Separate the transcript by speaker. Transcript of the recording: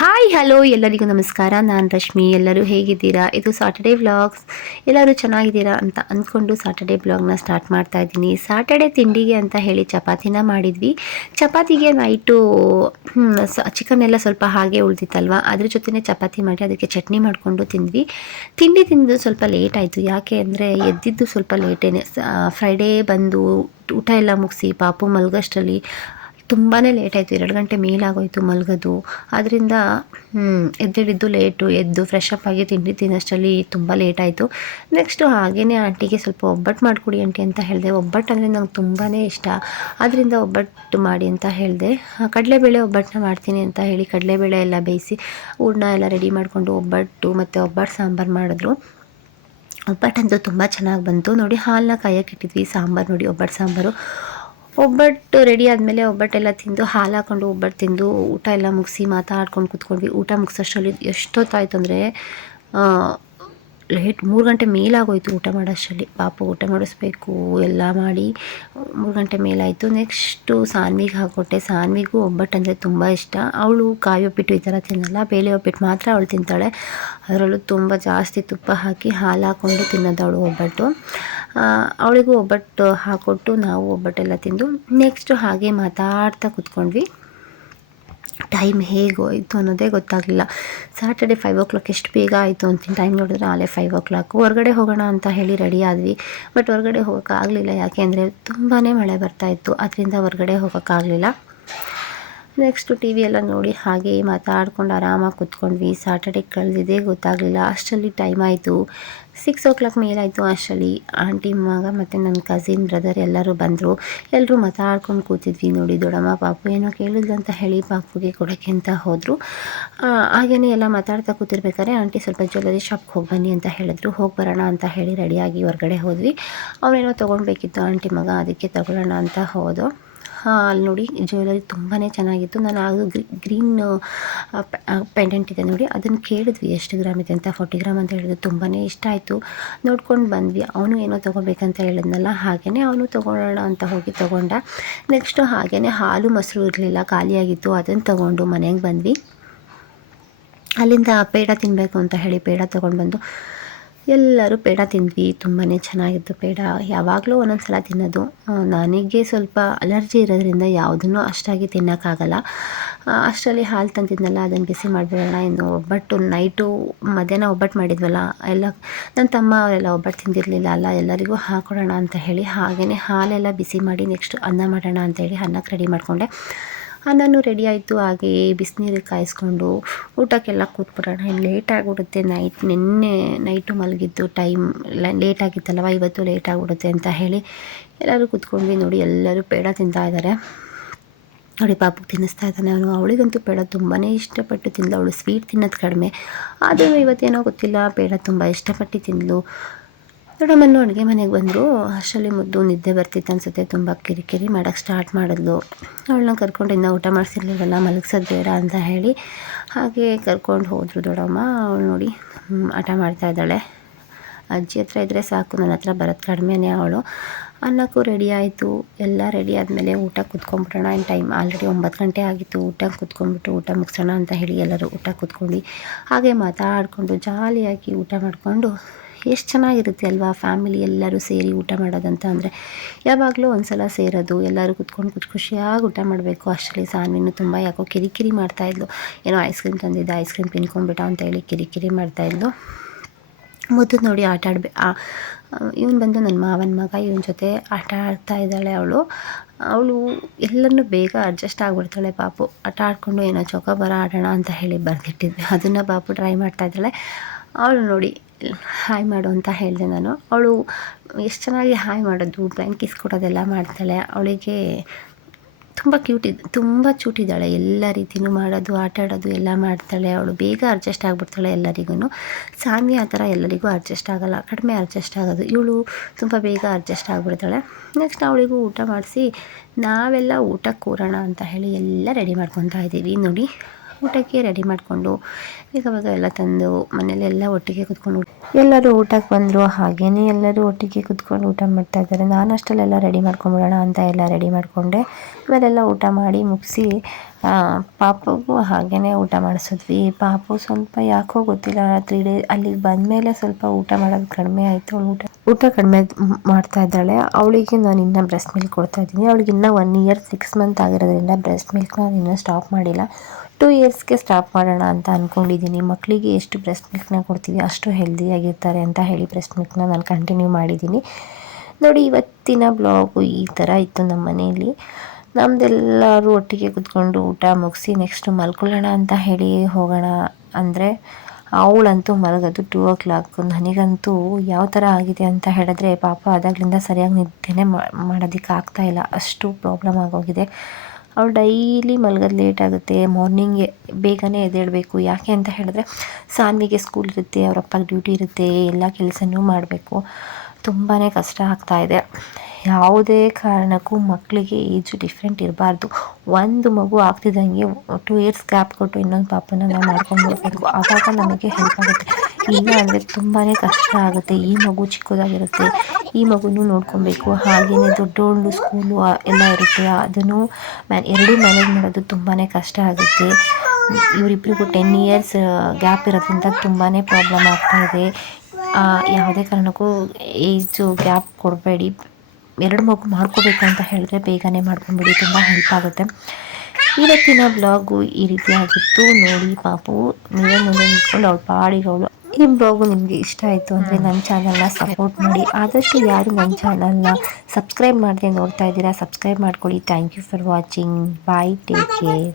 Speaker 1: Hi hello ಎಲ್ಲರಿಗೂ ನಮಸ್ಕಾರ. ನಾನು ರಶ್ಮಿ. ಎಲ್ಲರೂ ಹೇಗಿದ್ದೀರಾ? ಇದು ಸಾಟರ್ಡೆ ವ್ಲಾಗ್ಸ್ ಎಲ್ಲರೂ ಚೆನ್ನಾಗಿದ್ದೀರಾ ಅಂತ ಅಂದ್ಕೊಂಡು ಸಾಟರ್ಡೆ ವ್ಲಾಗ್ನ ಸ್ಟಾರ್ಟ್ ಮಾಡ್ತಾ ಇದ್ದೀನಿ. ಸಾಟರ್ಡೆ ತಿಂಡಿಗೆ ಅಂತ ಹೇಳಿ ಚಪಾತಿನ ಮಾಡಿದ್ವಿ. ಚಪಾತಿಗೆ ನೈಟು ಚಿಕನ್ ಎಲ್ಲ ಸ್ವಲ್ಪ ಹಾಗೆ ಉಳಿದಿತ್ತಲ್ವ? ಅದ್ರ ಜೊತೆನೇ ಚಪಾತಿ ಮಾಡಿ ಅದಕ್ಕೆ ಚಟ್ನಿ ಮಾಡಿಕೊಂಡು ತಿಂದ್ವಿ. ತಿಂಡಿ ತಿಂದು ಸ್ವಲ್ಪ ಲೇಟ್ ಆಯಿತು. ಯಾಕೆ ಅಂದರೆ ಎದ್ದಿದ್ದು ಸ್ವಲ್ಪ ಲೇಟೇನೆ ಫ್ರೈಡೇ ಬಂದು ಊಟ ಎಲ್ಲ ಮುಗಿಸಿ ಪಾಪು ಮಲ್ಗಷ್ಟರಲ್ಲಿ ತುಂಬಾ ಲೇಟ್ ಆಯಿತು. ಎರಡು ಗಂಟೆ ಮೇಲಾಗೋಯ್ತು ಮಲಗೋದು. ಆದ್ದರಿಂದ ಎದ್ದೇಳಿದ್ದು ಲೇಟು ಎದ್ದು ಫ್ರೆಶ್ ಅಪ್ ಆಗಿ ತಿಂಡಿ ತಿನ್ನೋಷ್ಟರಲ್ಲಿ ತುಂಬ ಲೇಟ್ ಆಯಿತು. ನೆಕ್ಸ್ಟು ಹಾಗೇ ಆಂಟಿಗೆ ಸ್ವಲ್ಪ ಒಬ್ಬಟ್ಟು ಮಾಡಿಕೊಡಿ ಆಂಟಿ ಅಂತ ಹೇಳಿದೆ. ಒಬ್ಬಟ್ಟು ಅಂದರೆ ನಂಗೆ ತುಂಬಾ ಇಷ್ಟ. ಆದ್ದರಿಂದ ಒಬ್ಬಟ್ಟು ಮಾಡಿ ಅಂತ ಹೇಳಿದೆ. ಕಡಲೆಬೇಳೆ ಒಬ್ಬಟ್ಟನ್ನ ಮಾಡ್ತೀನಿ ಅಂತ ಹೇಳಿ ಕಡಲೆಬೇಳೆ ಎಲ್ಲ ಬೇಯಿಸಿ ಹೂರ್ಣ ಎಲ್ಲ ರೆಡಿ ಮಾಡಿಕೊಂಡು ಒಬ್ಬಟ್ಟು ಮತ್ತು ಒಬ್ಬಟ್ಟು ಸಾಂಬಾರು ಮಾಡಿದ್ರು. ಒಬ್ಬಟ್ಟಂತೂ ತುಂಬ ಚೆನ್ನಾಗಿ ಬಂತು. ನೋಡಿ ಹಾಲನ್ನ ಕಾಯಕ್ಕೆ ಇಟ್ಟಿದ್ವಿ ಸಾಂಬಾರು ನೋಡಿ, ಒಬ್ಬಟ್ಟು ಸಾಂಬಾರು. ಒಬ್ಬಟ್ಟು ರೆಡಿ ಆದಮೇಲೆ ಒಬ್ಬಟ್ಟೆಲ್ಲ ತಿಂದು, ಹಾಲು ಹಾಕೊಂಡು ಒಬ್ಬಟ್ಟು ತಿಂದು, ಊಟ ಎಲ್ಲ ಮುಗಿಸಿ ಮಾತಾಡ್ಕೊಂಡು ಕೂತ್ಕೊಂಡ್ವಿ. ಊಟ ಮುಗಿಸೋಷ್ಟರಲ್ಲಿ ಎಷ್ಟೊತ್ತಾಯ್ತು ಅಂದರೆ ಲೇಟ್ ಮೂರು ಗಂಟೆ ಮೇಲಾಗೋಯ್ತು ಊಟ ಮಾಡೋಷ್ಟರಲ್ಲಿ. ಪಾಪು ಊಟ ಮಾಡಿಸ್ಬೇಕು, ಎಲ್ಲ ಮಾಡಿ ಮೂರು ಗಂಟೆ ಮೇಲಾಯಿತು. ನೆಕ್ಸ್ಟು ಸಾನ್ವಿಗೆ ಹಾಕ್ಕೊಟ್ಟೆ ಸಾನ್ವಿಗೂ ಒಬ್ಬಟ್ಟು ಅಂದರೆ ತುಂಬ ಇಷ್ಟ. ಅವಳು ಕಾಯಿ ಒಪ್ಪಿಟ್ಟು ಈ ಥರ ತಿನ್ನಲ್ಲ. ಬೇಳೆ ಒಪ್ಪಿಟ್ಟು ಮಾತ್ರ ಅವಳು ತಿಂತಾಳೆ. ಅದರಲ್ಲೂ ತುಂಬ ಜಾಸ್ತಿ ತುಪ್ಪ ಹಾಕಿ ಹಾಲು ಹಾಕ್ಕೊಂಡು ತಿನ್ನೋದು ಅವಳು ಒಬ್ಬಟ್ಟು. ಅವಳಿಗೂ ಒಬ್ಬಟ್ಟು ಹಾಕ್ಕೊಟ್ಟು ನಾವು ಒಬ್ಬಟ್ಟೆಲ್ಲ ತಿಂದು ನೆಕ್ಸ್ಟು ಹಾಗೆ ಮಾತಾಡ್ತಾ ಕೂತ್ಕೊಂಡ್ವಿ. ಟೈಮ್ ಹೇಗೋಯ್ತು ಅನ್ನೋದೇ ಗೊತ್ತಾಗಲಿಲ್ಲ. ಸ್ಯಾಟರ್ಡೆ ಫೈವ್ ಓ ಕ್ಲಾಕ್ ಎಷ್ಟು ಬೇಗ ಆಯಿತು ಅಂತೀನಿ ಟೈಮ್ ನೋಡಿದ್ರೆ ಆಲೇ ಫೈವ್ ಓ ಕ್ಲಾಕ್ ಹೊರಗಡೆ ಹೋಗೋಣ ಅಂತ ಹೇಳಿ ರೆಡಿ ಆದ್ವಿ. ಬಟ್ ಹೊರಗಡೆ ಹೋಗೋಕ್ಕಾಗಲಿಲ್ಲ. ಯಾಕೆ ಅಂದರೆ ತುಂಬಾ ಮಳೆ ಬರ್ತಾಯಿತ್ತು ಅದರಿಂದ ಹೊರಗಡೆ ಹೋಗೋಕ್ಕಾಗಲಿಲ್ಲ. ನೆಕ್ಸ್ಟು ಟಿ ವಿ ಎಲ್ಲ ನೋಡಿ ಹಾಗೆ ಮಾತಾಡ್ಕೊಂಡು ಆರಾಮಾಗಿ ಕೂತ್ಕೊಂಡ್ವಿ. ಸ್ಯಾಟರ್ಡೆ ಕಳೆದಿದೆ ಗೊತ್ತಾಗಲಿಲ್ಲ. ಅಷ್ಟರಲ್ಲಿ ಟೈಮ್ ಆಯಿತು. ಸಿಕ್ಸ್ ಓ ಕ್ಲಾಕ್ ಮೇಲಾಯಿತು ಅಷ್ಟರಲ್ಲಿ. ಆಂಟಿ ಮಗ ಮತ್ತು ನನ್ನ ಕಸಿನ್ ಬ್ರದರ್ ಎಲ್ಲರೂ ಬಂದರು. ಎಲ್ಲರೂ ಮಾತಾಡ್ಕೊಂಡು ಕೂತಿದ್ವಿ ನೋಡಿ. ದೊಡ್ಡಮ್ಮ, ಪಾಪು ಏನೋ ಅಂತ ಹೇಳಿ ಪಾಪುಗೆ ಕೊಡೋಕ್ಕೆ ಅಂತ ಹೋದರು. ಹಾಗೆಯೇ ಎಲ್ಲ ಮಾತಾಡ್ತಾ ಕೂತಿರ್ಬೇಕಾದ್ರೆ ಆಂಟಿ ಸ್ವಲ್ಪ ಜ್ಯುವೆಲ್ಲರಿ ಶಾಪ್ಗೆ ಹೋಗಿ ಬನ್ನಿ ಅಂತ ಹೇಳಿದ್ರು. ಹೋಗಿ ಬರೋಣ ಅಂತ ಹೇಳಿ ರೆಡಿಯಾಗಿ ಹೊರಗಡೆ ಹೋದ್ವಿ. ಅವನೇನೋ ತೊಗೊಳ್ಬೇಕಿತ್ತು ಆಂಟಿ ಮಗ, ಅದಕ್ಕೆ ತಗೊಳ್ಳೋಣ ಅಂತ ಹೋದೋ ಅಲ್ಲಿ ನೋಡಿ ಜ್ಯುವೆಲರಿ ತುಂಬಾ ಚೆನ್ನಾಗಿತ್ತು. ನಾನು ಅದು ಗ್ರೀನ್ ಪೆಂಡೆಂಟ್ ಇದೆ ನೋಡಿ, ಅದನ್ನು ಕೇಳಿದ್ವಿ, ಎಷ್ಟು ಗ್ರಾಮ್ ಇದೆ ಅಂತ ಫೋರ್ಟಿ ಗ್ರಾಮ್ ಅಂತ ಹೇಳಿದ್ರು ತುಂಬಾ ಇಷ್ಟ ಆಯಿತು. ನೋಡ್ಕೊಂಡು ಬಂದ್ವಿ, ಅವನು ಏನೋ ತೊಗೋಬೇಕಂತ ಹೇಳಿದ್ನಲ್ಲ ಹಾಗೆಯೇ ಅವನು ತೊಗೊಳ್ಳೋಣ ಅಂತ ಹೋಗಿ ತೊಗೊಂಡ. ನೆಕ್ಸ್ಟು ಹಾಗೆಯೇ ಹಾಲು ಮೊಸರು ಇರಲಿಲ್ಲ, ಖಾಲಿಯಾಗಿತ್ತು, ಅದನ್ನು ತೊಗೊಂಡು ಮನೆಗೆ ಬಂದ್ವಿ. ಅಲ್ಲಿಂದ ಪೇಡ ತಿನ್ನಬೇಕು ಅಂತ ಹೇಳಿ ಪೇಡ ತೊಗೊಂಡು ಬಂದು ಎಲ್ಲರೂ ಪೇಡ ತಿಂದ್ವಿ ತುಂಬಾ ಚೆನ್ನಾಗಿತ್ತು ಪೇಡ. ಯಾವಾಗಲೂ ಒಂದೊಂದು ಸಲ ತಿನ್ನೋದು. ನನಗೆ ಸ್ವಲ್ಪ ಅಲರ್ಜಿ ಇರೋದ್ರಿಂದ ಯಾವುದನ್ನು ಅಷ್ಟಾಗಿ ತಿನ್ನೋಕ್ಕಾಗಲ್ಲ. ಅಷ್ಟರಲ್ಲಿ ಹಾಲು ತಂದಿದ್ನಲ್ಲ, ಅದನ್ನು ಬಿಸಿ ಮಾಡಿಬಿಡೋಣ ಇನ್ನು ಒಬ್ಬಟ್ಟು ನೈಟು ಮಧ್ಯಾಹ್ನ ಒಬ್ಬಟ್ಟು ಮಾಡಿದ್ವಲ್ಲ, ಎಲ್ಲ ನನ್ನ ತಮ್ಮ ಅವರೆಲ್ಲ ಒಬ್ಬಟ್ಟು ತಿಂದಿರಲಿಲ್ಲ ಅಲ್ಲ, ಎಲ್ಲರಿಗೂ ಹಾಕೊಡೋಣ ಅಂತ ಹೇಳಿ ಹಾಗೆಯೇ ಹಾಲೆಲ್ಲ ಬಿಸಿ ಮಾಡಿ ನೆಕ್ಸ್ಟ್ ಅನ್ನ ಮಾಡೋಣ ಅಂತೇಳಿ ಅನ್ನಕ್ಕೆ ರೆಡಿ ಮಾಡಿಕೊಂಡೆ. ಅನ್ನನೂ ರೆಡಿ ಆಯಿತು. ಹಾಗೆ ಬಿಸಿನೀರಿಗೆ ಕಾಯಿಸ್ಕೊಂಡು ಊಟಕ್ಕೆಲ್ಲ ಕೂತ್ಬಿಡೋಣ. ಲೇಟ್ ಆಗಿಬಿಡುತ್ತೆ ನೈಟ್ ನಿನ್ನೆ ನೈಟು ಮಲಗಿದ್ದು ಟೈಮ್ ಲೇಟ್ ಆಗಿತ್ತಲ್ವ? ಇವತ್ತು ಲೇಟ್ ಆಗಿಬಿಡುತ್ತೆ ಅಂತ ಹೇಳಿ ಎಲ್ಲರೂ ಕೂತ್ಕೊಂಡ್ವಿ ನೋಡಿ. ಎಲ್ಲರೂ ಪೇಡ ತಿಂತಾ ಇದ್ದಾರೆ. ನೋಡಿ, ಪಾಪು ತಿನ್ನಿಸ್ತಾ ಇದ್ದಾನೆ ಅವನು. ಅವಳಿಗಂತೂ ಪೇಡ ತುಂಬಾ ಇಷ್ಟಪಟ್ಟು ತಿಂದಳು ಅವಳು ಸ್ವೀಟ್ ತಿನ್ನೋದು ಕಡಿಮೆ. ಆದರೂ ಇವತ್ತೇನೋ ಗೊತ್ತಿಲ್ಲ. ಪೇಡ ತುಂಬ ಇಷ್ಟಪಟ್ಟು ತಿಂದಳು ದೊಡ್ಡಮ್ಮನ್ನು ಅಡುಗೆ ಮನೆಗೆ ಬಂದರು. ಅಷ್ಟರಲ್ಲಿ ಮುದ್ದು ನಿದ್ದೆ ಬರ್ತಿತ್ತು ಅನಿಸುತ್ತೆ. ತುಂಬ ಕಿರಿಕಿರಿ ಮಾಡೋಕ್ಕೆ ಸ್ಟಾರ್ಟ್ ಮಾಡಿದ್ಲು. ಅವಳನ್ನ ಕರ್ಕೊಂಡು ಇನ್ನೂ ಊಟ ಮಾಡಿಸಿರ್ಲಿಲ್ಲ ಮಲಗಿಸೋದು ಬೇಡ ಅಂತ ಹೇಳಿ ಹಾಗೆ ಕರ್ಕೊಂಡು ಹೋದರು ದೊಡ್ಡಮ್ಮ ಅವಳು ನೋಡಿ ಆಟ ಮಾಡ್ತಾ ಇದ್ದಾಳೆ. ಅಜ್ಜಿ ಹತ್ರ ಇದ್ದರೆ ಸಾಕು, ನನ್ನ ಹತ್ರ ಬರೋದು ಕಡಿಮೆನೇ ಅವಳು. ಅನ್ನಕ್ಕೂ ರೆಡಿ ಆಯಿತು. ಎಲ್ಲ ರೆಡಿ ಆದಮೇಲೆ ಊಟ ಕುತ್ಕೊಂಡ್ಬಿಡೋಣ. ಇನ್ ಟೈಮ್ ಆಲ್ರೆಡಿ ಒಂಬತ್ತು ಗಂಟೆ ಆಗಿತ್ತು. ಊಟ ಕುತ್ಕೊಂಡ್ಬಿಟ್ಟು ಊಟ ಮುಗಿಸೋಣ ಅಂತ ಹೇಳಿ ಎಲ್ಲರೂ ಊಟ ಕುತ್ಕೊಂಡು ಹಾಗೆ ಮಾತಾಡಿಕೊಂಡು, ಜಾಲಿಯಾಗಿ ಊಟ ಮಾಡಿಕೊಂಡು ಎಷ್ಟು ಚೆನ್ನಾಗಿರುತ್ತೆ ಅಲ್ವಾ ಫ್ಯಾಮಿಲಿ ಎಲ್ಲರೂ ಸೇರಿ ಊಟ ಮಾಡೋದಂತ ಅಂದರೆ? ಯಾವಾಗಲೂ ಒಂದು ಸಲ ಸೇರೋದು, ಎಲ್ಲರೂ ಕುತ್ಕೊಂಡು ಖುಷಿ ಖುಷಿಯಾಗಿ ಊಟ ಮಾಡಬೇಕು. ಅಷ್ಟರಲ್ಲಿ ಸಾನ್ವಿನೂ ತುಂಬ ಯಾಕೋ ಕಿರಿಕಿರಿ ಮಾಡ್ತಾಯಿದ್ಲು ಏನೋ ಐಸ್ ಕ್ರೀಮ್ ತಂದಿದ್ದ ಐಸ್ ಕ್ರೀಮ್ ಅಂತ ಹೇಳಿ ಕಿರಿಕಿರಿ ಮಾಡ್ತಾಯಿದ್ಲು ಮುದ್ದು ನೋಡಿ ಆಟ ಆಡ್ಬೇ ಇವನು ಬಂದು ನನ್ನ ಮಾವನ ಮಗ, ಇವನ ಜೊತೆ ಆಟ ಆಡ್ತಾ ಇದ್ದಾಳೆ ಅವಳು. ಅವಳು ಎಲ್ಲನೂ ಬೇಗ ಅಡ್ಜಸ್ಟ್ ಆಗಿಬಿಡ್ತಾಳೆ ಪಾಪು. ಆಟ ಆಡಿಕೊಂಡು ಏನೋ ಚೊಕೊಬರ ಆಡೋಣ ಅಂತ ಹೇಳಿ ಬರೆದಿಟ್ಟಿದ್ವಿ. ಅದನ್ನು ಪಾಪು ಟ್ರೈ ಮಾಡ್ತಾ ಇದ್ದಾಳೆ. ಅವಳು ನೋಡಿ, ಹಾಯ್ ಮಾಡು ಅಂತ ಹೇಳಿದೆ ನಾನು. ಅವಳು ಎಷ್ಟು ಚೆನ್ನಾಗಿ ಹಾಯ್ ಮಾಡೋದು ಬ್ಯಾಂಕಿಸ್ ಕೊಡೋದೆಲ್ಲ ಮಾಡ್ತಾಳೆ. ಅವಳಿಗೆ ತುಂಬ ಕ್ಯೂಟ್ ಇದೆ, ತುಂಬ ಚೂಟಿದ್ದಾಳೆ ಎಲ್ಲ ರೀತಿಯೂ ಮಾಡೋದು, ಆಟ ಆಡೋದು ಎಲ್ಲ ಮಾಡ್ತಾಳೆ. ಅವಳು ಬೇಗ ಅಡ್ಜಸ್ಟ್ ಆಗಿಬಿಡ್ತಾಳೆ ಎಲ್ಲರಿಗೂ ಸಾನ್ವಿ ಆ ಥರ ಎಲ್ಲರಿಗೂ ಅಡ್ಜಸ್ಟ್ ಆಗೋಲ್ಲ. ಕಡಿಮೆ ಅಡ್ಜಸ್ಟ್ ಆಗೋದು. ಇವಳು ತುಂಬ ಬೇಗ ಅಡ್ಜಸ್ಟ್ ಆಗಿಬಿಡ್ತಾಳೆ. ನೆಕ್ಸ್ಟ್ ಅವಳಿಗೂ ಊಟ ಮಾಡಿಸಿ, ನಾವೆಲ್ಲ ಊಟಕ್ಕೆ ಕೂರೋಣ ಅಂತ ಹೇಳಿ ಎಲ್ಲ ರೆಡಿ ಮಾಡ್ಕೊತಾ ಇದ್ದೀವಿ. ನೋಡಿ ಊಟಕ್ಕೆ ರೆಡಿ ಮಾಡಿಕೊಂಡು ಇವಾಗ ಎಲ್ಲ ತಂದು ಮನೇಲೆಲ್ಲ ಒಟ್ಟಿಗೆ ಕುತ್ಕೊಂಡು ಎಲ್ಲರೂ ಊಟಕ್ಕೆ ಬಂದರು ಹಾಗೇನೇ ಎಲ್ಲರೂ ಒಟ್ಟಿಗೆ ಕುತ್ಕೊಂಡು ಊಟ ಮಾಡ್ತಾ ಇದ್ದಾರೆ. ನಾನು ಅಷ್ಟಲ್ಲೆಲ್ಲ ರೆಡಿ ಮಾಡ್ಕೊಂಬಿಡೋಣ ಅಂತ ಎಲ್ಲ ರೆಡಿ ಮಾಡಿಕೊಂಡೆ. ಆಮೇಲೆಲ್ಲ ಊಟ ಮಾಡಿ ಮುಗಿಸಿ ಪಾಪಗೂ ಹಾಗೇ ಊಟ ಮಾಡಿಸಿದ್ವಿ. ಪಾಪು ಸ್ವಲ್ಪ ಯಾಕೋ ಗೊತ್ತಿಲ್ಲ ತ್ರೀ ಡೇ ಅಲ್ಲಿಗೆ ಬಂದಮೇಲೆ ಸ್ವಲ್ಪ ಊಟ ಮಾಡೋದು ಕಡಿಮೆ ಆಯಿತು. ಅವಳು ಊಟ ಊಟ ಕಡಿಮೆ ಮಾಡ್ತಾ ಇದ್ದಾಳೆ. ಅವಳಿಗೆ ನಾನು ಇನ್ನೂ ಬ್ರೆಸ್ಟ್ ಮಿಲ್ಕ್ ಕೊಡ್ತಾ ಇದ್ದೀನಿ. ಅವಳಿಗೆ ಇನ್ನೂ ಒನ್ ಇಯರ್ ಸಿಕ್ಸ್ ಮಂತ್ ಆಗಿರೋದ್ರಿಂದ ಬ್ರೆಸ್ಟ್ ಮಿಲ್ಕ್ ನಾನು ಇನ್ನೂ ಸ್ಟಾಪ್ ಮಾಡಿಲ್ಲ. ಟೂ ಇಯರ್ಸ್ಗೆ ಸ್ಟಾಪ್ ಮಾಡೋಣ ಅಂತ ಅಂದ್ಕೊಂಡಿದ್ದೀನಿ ಮಕ್ಕಳಿಗೆ ಎಷ್ಟು ಬ್ರೆಸ್ಟ್ ಮಿಲ್ಕ್ನ ಕೊಡ್ತೀವಿ, ಅಷ್ಟು ಹೆಲ್ದಿಯಾಗಿರ್ತಾರೆ ಅಂತ ಹೇಳಿ ಬ್ರೆಸ್ಟ್ ಮಿಲ್ಕ್ನ ನಾನು ಕಂಟಿನ್ಯೂ ಮಾಡಿದ್ದೀನಿ. ನೋಡಿ, ಇವತ್ತಿನ ಬ್ಲಾಗು ಈ ಥರ ಇತ್ತು ನಮ್ಮ ಮನೆಯಲ್ಲಿ ನಮ್ಮದೆಲ್ಲರೂ ಒಟ್ಟಿಗೆ ಕುತ್ಕೊಂಡು ಊಟ ಮುಗಿಸಿ ನೆಕ್ಸ್ಟ್ ಮಲ್ಕೊಳ್ಳೋಣ ಅಂತ ಹೇಳಿ ಹೋಗೋಣ ಅಂದರೆ ಅವಳಂತೂ ಮಲಗೋದು ಟೂ ಓ ಕ್ಲಾಕ್ ನನಗಂತೂ ಯಾವ ಥರ ಆಗಿದೆ ಅಂತ ಹೇಳಿದ್ರೆ ಪಾಪ ಅದಾಗ್ಲಿಂದ ಸರಿಯಾಗಿ ನಿದ್ದೆನೇ ಮಾಡೋದಕ್ಕೆ ಆಗ್ತಾ ಇಲ್ಲ. ಅಷ್ಟು ಪ್ರಾಬ್ಲಮ್ ಆಗೋಗಿದೆ. ಅವಳು ಡೈಲಿ ಮಲಗೋದು ಲೇಟ್ ಆಗುತ್ತೆ, ಮಾರ್ನಿಂಗ್ ಬೇಗನೆ ಎದ್ದೇಳಬೇಕು. ಯಾಕೆ ಅಂತ ಹೇಳಿದ್ರೆ, ಸಾನ್ವಿಗೆ ಸ್ಕೂಲ್ ಇರುತ್ತೆ ಅವರಪ್ಪ ಡ್ಯೂಟಿ ಇರುತ್ತೆ, ಎಲ್ಲ ಕೆಲಸನೂ ಮಾಡಬೇಕು. ತುಂಬಾ ಕಷ್ಟ ಆಗ್ತಾಯಿದೆ ಯಾವುದೇ ಕಾರಣಕ್ಕೂ ಮಕ್ಕಳಿಗೆ ಏಜ್ ಡಿಫ್ರೆಂಟ್ ಇರಬಾರ್ದು. ಒಂದು ಮಗು ಆಗ್ತಿದ್ದಂಗೆ ಟೂ ಇಯರ್ಸ್ ಗ್ಯಾಪ್ ಕೊಟ್ಟು ಇನ್ನೊಂದು ಪಾಪನ ನಾವು ಮಾಡ್ಕೊಂಡು ಹೋಗ್ಬೇಕು ಆವಾಗ ನಮಗೆ ಹೆಲ್ಪ್ ಆಗುತ್ತೆ. ಇಲ್ಲ ಅಂದರೆ ತುಂಬಾ ಕಷ್ಟ ಆಗುತ್ತೆ. ಈ ಮಗು ಚಿಕ್ಕದಾಗಿರುತ್ತೆ. ಈ ಮಗುನೂ ನೋಡ್ಕೊಬೇಕು. ಹಾಗೆಯೇ ದೊಡ್ಡ ಸ್ಕೂಲು ಎಲ್ಲ ಇರುತ್ತೆ. ಅದನ್ನು ಮ್ಯಾ ಎರಡೂ ಮ್ಯಾನೇಜ್ ಮಾಡೋದು ತುಂಬಾ ಕಷ್ಟ ಆಗುತ್ತೆ. ಇವರಿಬ್ಬರಿಗೂ ಟೆನ್ ಇಯರ್ಸ್ ಗ್ಯಾಪ್ ಇರೋದ್ರಿಂದ ತುಂಬಾ ಪ್ರಾಬ್ಲಮ್ ಆಗ್ತಾಯಿದೆ ಯಾವುದೇ ಕಾರಣಕ್ಕೂ ಏಜು ಗ್ಯಾಪ್ ಕೊಡಬೇಡಿ. ಎರಡು ಮಗು ಮಾಡ್ಕೋಬೇಕು ಅಂತ ಹೇಳಿದ್ರೆ ಬೇಗನೆ ಮಾಡ್ಕೊಂಬಿಡಿ ತುಂಬ ಹೆಲ್ಪ್ ಆಗುತ್ತೆ. ಇವತ್ತಿನ ಬ್ಲಾಗು ಈ ರೀತಿಯಾಗಿತ್ತು. ನೋಡಿ ಪಾಪು, ನೀವೇ ಮುಂದೆ ನಿಂತ್ಕೊಂಡು ಅವಳು ಪಾಡಿರೋಳು ಈ ಬ್ಲಾಗು ನಿಮಗೆ ಇಷ್ಟ ಆಯಿತು ಅಂದರೆ ನನ್ನ ಚಾನಲ್ನ ಸಪೋರ್ಟ್ ಮಾಡಿ. ಆದಷ್ಟು ಯಾರು ನನ್ನ ಚಾನಲ್ನ ಸಬ್ಸ್ಕ್ರೈಬ್ ಮಾಡದೆ ನೋಡ್ತಾ ಇದ್ದೀರಾ ಸಬ್ಸ್ಕ್ರೈಬ್ ಮಾಡ್ಕೊಳ್ಳಿ. Thank you for watching bye take care